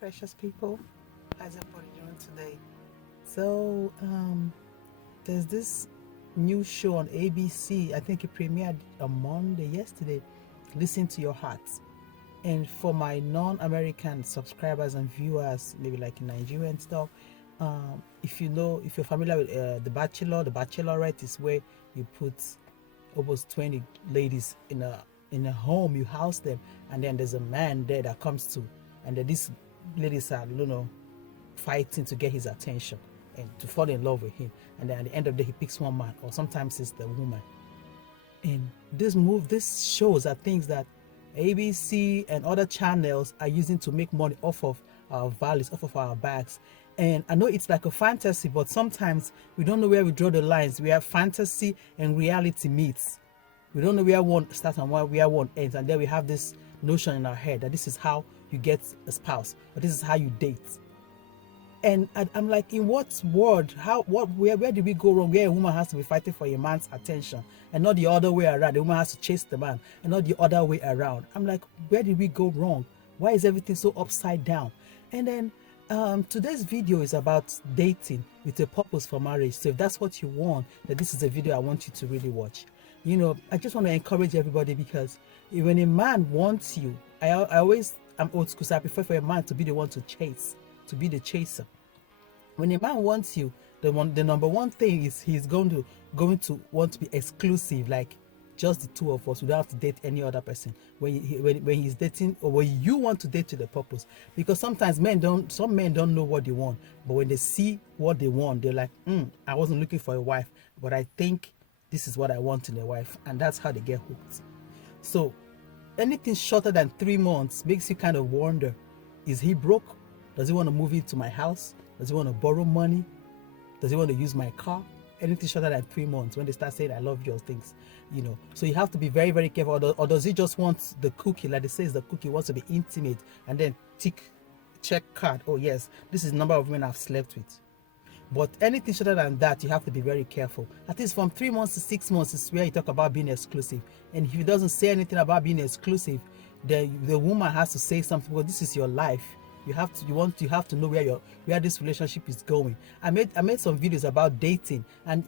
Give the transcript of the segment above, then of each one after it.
precious people. How's everybody doing today? So, there's this new show on ABC. I think it premiered on Monday, yesterday. Listen to your heart. And for my non-American subscribers and viewers, maybe like in Nigeria and stuff, if you're familiar with The Bachelor, The Bachelorette is where you put almost 20 ladies in a home, you house them, and then there's a man there that comes to, and then these ladies are, fighting to get his attention and to fall in love with him. And then at the end of the day, he picks one man, or sometimes it's the woman. And this shows are things that ABC and other channels are using to make money off of our values, off of our backs. And I know it's like a fantasy, but sometimes we don't know where we draw the lines. We have fantasy and reality meets. We don't know where one starts and where one ends. And then we have this notion in our head that this is how you get a spouse, or this is how you date. And I'm like, in what world, where did we go wrong? Where a woman has to be fighting for a man's attention and not the other way around. The woman has to chase the man and not the other way around. I'm like, where did we go wrong? Why is everything so upside down? And then today's video is about dating with a purpose for marriage. So if that's what you want, then this is a video I want you to really watch. I just want to encourage everybody, because when a man wants you, I'm old school, so I prefer for a man to be the one to chase, to be the chaser. When a man wants you, the number one thing is he's going to want to be exclusive, like just the two of us. We don't have to date any other person when he's dating, or when you want to date to the purpose. Because sometimes some men don't know what they want, but when they see what they want, they're like, I wasn't looking for a wife, but I think this is what I want in a wife, and that's how they get hooked. So anything shorter than 3 months makes you kind of wonder, is he broke? Does he want to move into my house? Does he want to borrow money? Does he want to use my car? Anything shorter than 3 months, when they start saying, I love your things, So you have to be very, very careful. Or does he just want the cookie? Like they say, the cookie wants to be intimate, and then check card. Oh yes, this is the number of women I've slept with. But anything shorter than that, you have to be very careful. At least from 3 months to 6 months is where you talk about being exclusive. And if he doesn't say anything about being exclusive, then the woman has to say something. Well, this is your life. You have to know where this relationship is going. I made some videos about dating, and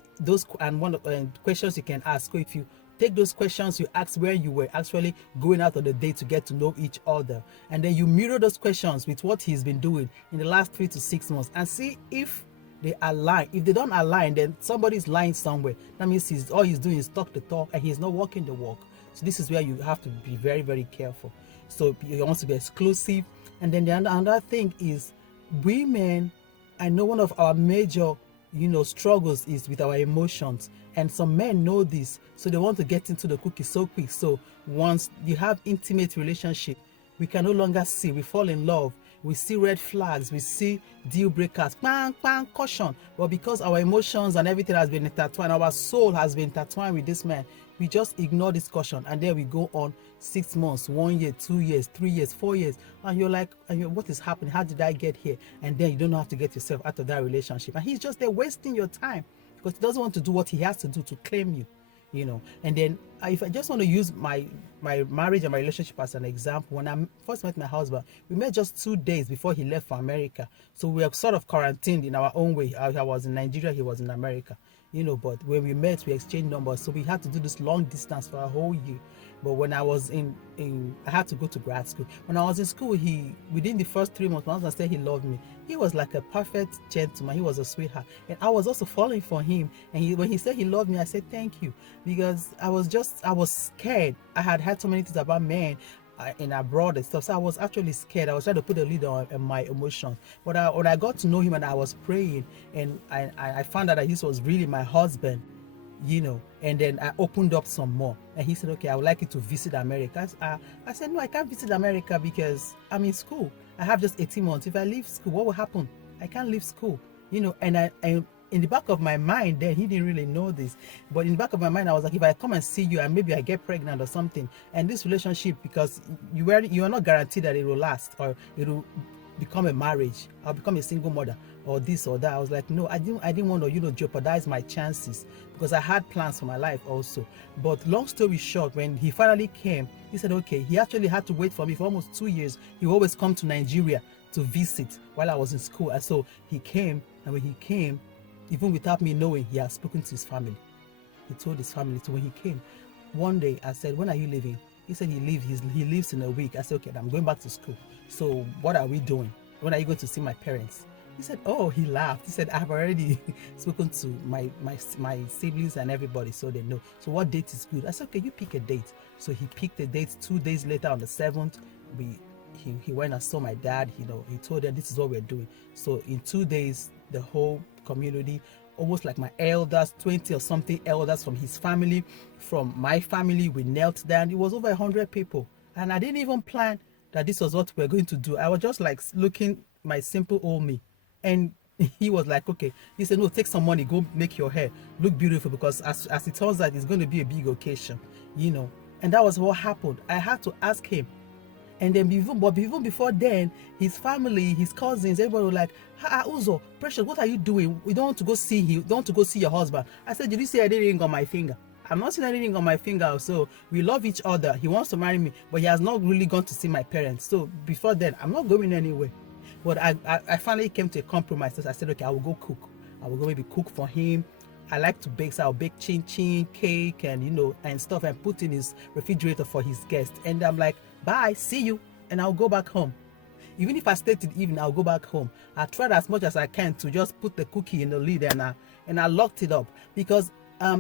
one of the questions you can ask. So if you take those questions you ask where you were actually going out on the date to get to know each other, and then you mirror those questions with what he's been doing in the last 3 to 6 months, and see if they align. If they don't align, then somebody's lying somewhere. That means all he's doing is talk the talk, and he's not walking the walk. So this is where you have to be very, very careful. So you want to be exclusive. And then the another thing is, women, I know one of our major struggles is with our emotions, and some men know this, so they want to get into the cookie so quick. So once you have intimate relationship, we can no longer see, we fall in love, we see red flags, we see deal breakers, bang, bang, caution. But because our emotions and everything has been intertwined, our soul has been intertwined with this man, we just ignore this caution, and then we go on 6 months, 1 year, 2 years, 3 years, 4 years, and you're like, what is happening? How did I get here? And then you don't know how to get yourself out of that relationship, and he's just there wasting your time because he doesn't want to do what he has to do to claim you. And then if I just want to use my marriage and my relationship as an example, when I first met my husband, we met just 2 days before he left for America. So we were sort of quarantined in our own way. I was in Nigeria, he was in America, but when we met, we exchanged numbers. So we had to do this long distance for a whole year. But when I was I had to go to grad school. When I was in school, within the first 3 months, my husband said he loved me. He was like a perfect gentleman. He was a sweetheart. And I was also falling for him. And when he said he loved me, I said, thank you. Because I was scared. I had heard so many things about men in abroad and stuff. So I was actually scared. I was trying to put a lid on my emotions. But when I got to know him and I was praying, and I found out that this was really my husband, and then I opened up some more, and he said, okay, I would like you to visit America. I said, no, I can't visit America because I'm in school. I have just 18 months. If I leave school, what will happen? I can't leave school, and I in the back of my mind, then he didn't really know this, but in the back of my mind, I was like, if I come and see you and maybe I get pregnant or something, and this relationship, because you are not guaranteed that it will last, or it will become a marriage, I'll become a single mother, or this or that. I was like, no, I didn't want to jeopardize my chances, because I had plans for my life also. But long story short, when he finally came, he said, okay, he actually had to wait for me for almost 2 years. He would always come to Nigeria to visit while I was in school. And so he came, and when he came, even without me knowing, he had spoken to his family. He told his family. So when he came, one day I said, when are you leaving? He said he leaves in a week. I said, okay, I'm going back to school. So what are we doing? When are you going to see my parents? He said, oh, he laughed. He said, I've already spoken to my siblings and everybody, so they know. So what date is good? I said, okay, you pick a date. So he picked a date. 2 days later, on the 7th, he went and saw my dad. He told them this is what we're doing. So in 2 days, the whole community, almost like my elders, 20 or something elders from his family, from my family, we knelt down. It was over 100 people. And I didn't even plan that this was what we're going to do. I was just like looking my simple old me. And he was like, okay. He said, no, take some money, go make your hair look beautiful, because as it turns out, it's going to be a big occasion, And that was what happened. I had to ask him. And then even before then, his family, his cousins, everybody was like, Uzo, Precious, what are you doing? We don't want to go see him. We don't want to go see your husband. I said, did you see any ring on my finger? I'm not seeing any ring on my finger. So we love each other. He wants to marry me, but he has not really gone to see my parents. So before then, I'm not going anywhere. But I finally came to a compromise. So I said, okay, I will go cook. I will go maybe cook for him. I like to bake, so I'll bake chin, cake, and and stuff, and put in his refrigerator for his guests. And I'm like, bye, see you, and I'll go back home. Even if I stay till evening, I'll go back home. I tried as much as I can to just put the cookie in the lid, and I locked it up, because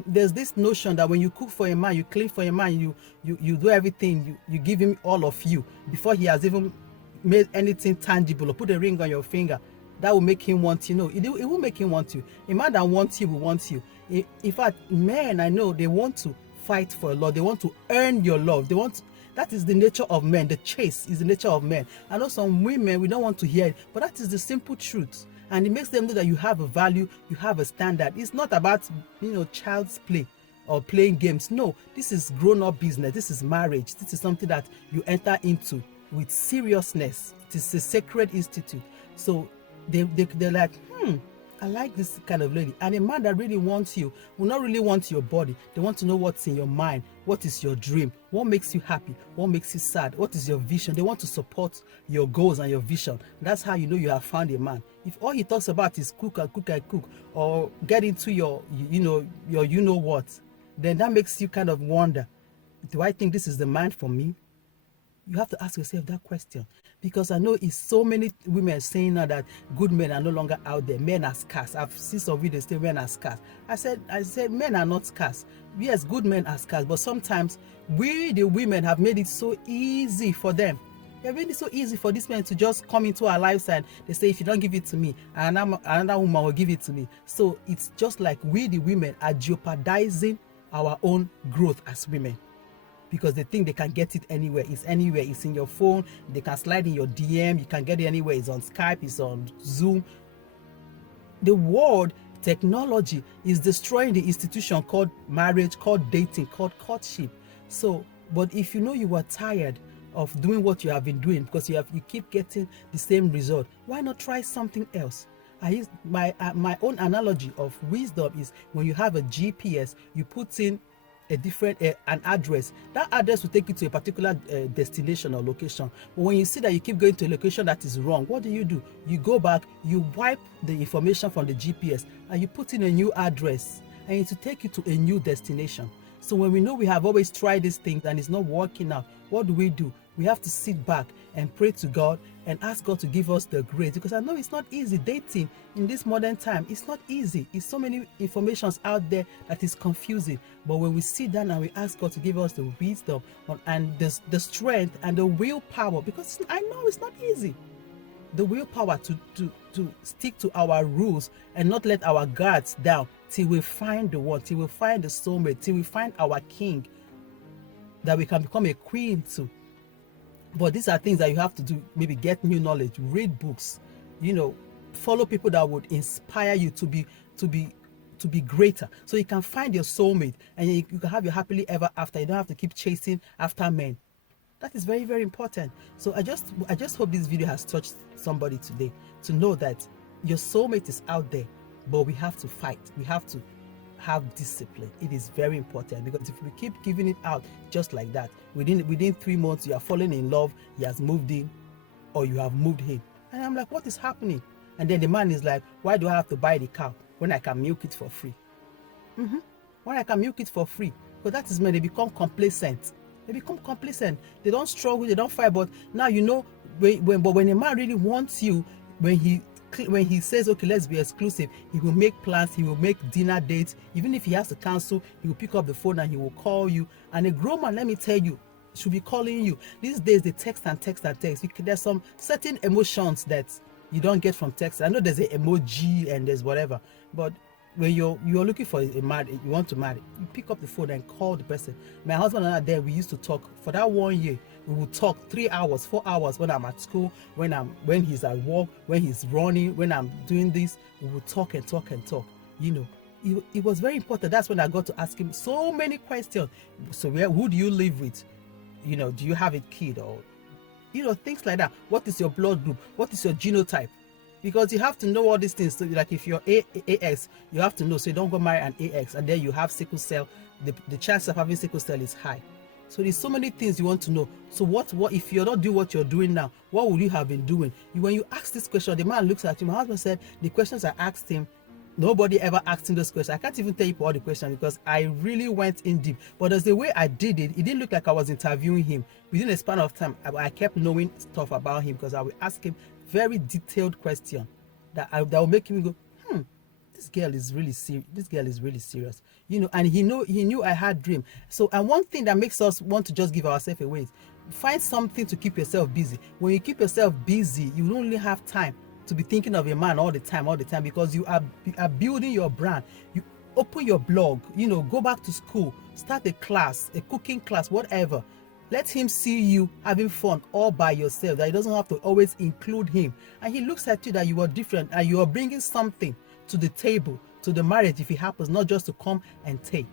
there's this notion that when you cook for a man, you clean for a man, you do everything, you give him all of you before he has even made anything tangible or put a ring on your finger. That will make him want you. It will make him want you. A man that wants you will want you. In fact, men, I know, they want to fight for love. They want to earn your love. That is the nature of men. The chase is the nature of men. I know some women, we don't want to hear it, but that is the simple truth. And it makes them know that you have a value, you have a standard. It's not about, child's play or playing games. No, this is grown-up business. This is marriage. This is something that you enter into with seriousness. It is a sacred institute. So they're like, I like this kind of lady. And a man that really wants you will not really want your body. They want to know what's in your mind. What is your dream? What makes you happy? What makes you sad? What is your vision? They want to support your goals and your vision. That's how you know you have found a man. If all he talks about is cook and cook and cook, or get into your what, then that makes you kind of wonder, do I think this is the man for me? You have to ask yourself that question, because I know it's so many women saying now that good men are no longer out there. Men are scarce. I've seen some videos say men are scarce. I said men are not scarce. Yes, good men are scarce, but sometimes we, the women, have made it so easy for them. They've made it so easy for these men to just come into our lives, and they say, if you don't give it to me, another woman will give it to me. So it's just like we, the women, are jeopardizing our own growth as women, because they think they can get it anywhere. It's anywhere. It's in your phone. They can slide in your DM. You can get it anywhere. It's on Skype. It's on Zoom. The world, technology, is destroying the institution called marriage, called dating, called courtship. So, but if you are tired of doing what you have been doing, because you keep getting the same result, why not try something else? I use my own analogy of wisdom is, when you have a GPS, you put in a different an address. That address will take you to a particular destination or location. But when you see that you keep going to a location that is wrong, what do? You go back, you wipe the information from the GPS, and you put in a new address, and it will take you to a new destination. So when we know we have always tried these things and it's not working out, what do? We have to sit back and pray to God and ask God to give us the grace, because I know it's not easy dating in this modern time. It's not easy. It's so many informations out there that is confusing. But when we sit down and we ask God to give us the wisdom and the strength and the willpower, because I know it's not easy, the willpower to stick to our rules and not let our guards down till we find the one, till we find the soulmate, till we find our king that we can become a queen to. But these are things that you have to do. Maybe get new knowledge, read books, follow people that would inspire you to be greater, so you can find your soulmate and you can have your happily ever after. You don't have to keep chasing after men. That is very, very important. So I just hope this video has touched somebody today, to know that your soulmate is out there, but we have to fight. We have to have discipline. It is very important, because if we keep giving it out just like that, within 3 months you are falling in love, he has moved in, or you have moved him, And I'm like, what is happening? And then the man is like, why do I have to buy the cow when I can milk it for free? When I can milk it for free? Because that is when they become complacent. They become complacent. They don't struggle, they don't fight. But now you know, when a man really wants you, when he says, okay, let's be exclusive, he will make plans, he will make dinner dates. Even if he has to cancel, he will pick up the phone and he will call you. And a grown man, let me tell you, should be calling you. These days, they text and text and text. There's some certain emotions that you don't get from text. I know there's an emoji and there's whatever, but when you're looking for a marriage, you want to marry, you pick up the phone and call the person. My husband and I, there, we used to talk for that 1 year. We would talk 3 hours, 4 hours when I'm at school, when he's at work, when he's running, when I'm doing this. We would talk and talk and talk. You know, it was very important. That's when I got to ask him so many questions. So who do you live with? You know, do you have a kid, or you know, things like that? What is your blood group? What is your genotype? Because you have to know all these things. So like if you're AX, you have to know. So you don't go marry an AX, and then you have sickle cell. The chance of having sickle cell is high. So there's so many things you want to know. So what if you're not doing what you're doing now? What would you have been doing? When you ask this question, the man looks at you. My husband said the questions I asked him, nobody ever asked him those questions. I can't even tell you all the questions because I really went in deep. But there's the way I did it, it didn't look like I was interviewing him. Within a span of time, I kept knowing stuff about him because I would ask him very detailed question that will make him go, this girl is really serious. This girl is really serious. You know, and he knew I had dream. So, and one thing that makes us want to just give ourselves away is find something to keep yourself busy. When you keep yourself busy, you don't really have time to be thinking of a man all the time, because you are building your brand. You open your blog, you know, go back to school, start a class, a cooking class, whatever. Let him see you having fun all by yourself, that he doesn't have to always include him. And he looks at you that you are different and you are bringing something to the table, to the marriage, if it happens, not just to come and take.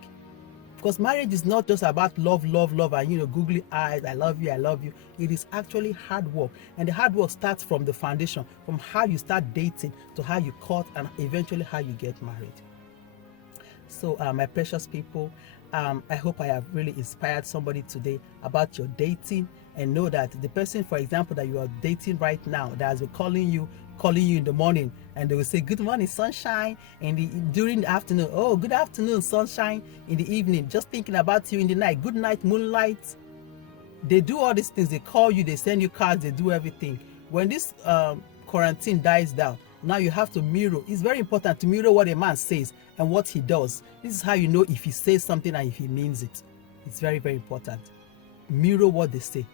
Because marriage is not just about love, and, you know, googly eyes, I love you. It is actually hard work. And the hard work starts from the foundation, from how you start dating to how you court and eventually how you get married. So, my precious people, I hope I have really inspired somebody today about your dating, and know that the person, for example, that you are dating right now, that has been calling you in the morning, and they will say, good morning, sunshine, and during the afternoon, oh, good afternoon, sunshine, in the evening, just thinking about you in the night, good night, moonlight. They do all these things. They call you, they send you cards, they do everything. When this quarantine dies down, now you have to mirror. It's very important to mirror what a man says and what he does. This is how you know if he says something and if he means it. It's very, very important. Mirror what they say.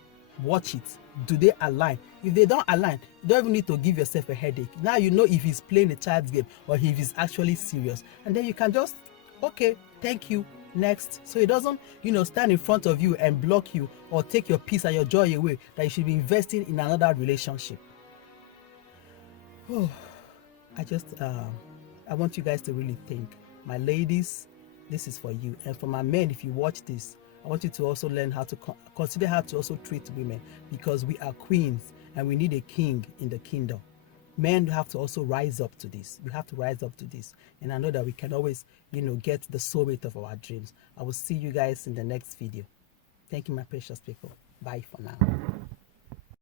Watch it. Do they align? If they don't align, you don't even need to give yourself a headache. Now you know if he's playing a child's game or if he's actually serious. And then you can just, okay, thank you, next. So it doesn't, you know, stand in front of you and block you or take your peace and your joy away, that you should be investing in another relationship. Oh, I want you guys to really think. My ladies, this is for you. And for my men, if you watch this, I want you to also learn how to consider how to also treat women, because we are queens and we need a king in the kingdom. Men have to also rise up to this. We have to rise up to this. And I know that we can always, you know, get the soulmate of our dreams. I will see you guys in the next video. Thank you, my precious people. Bye for now.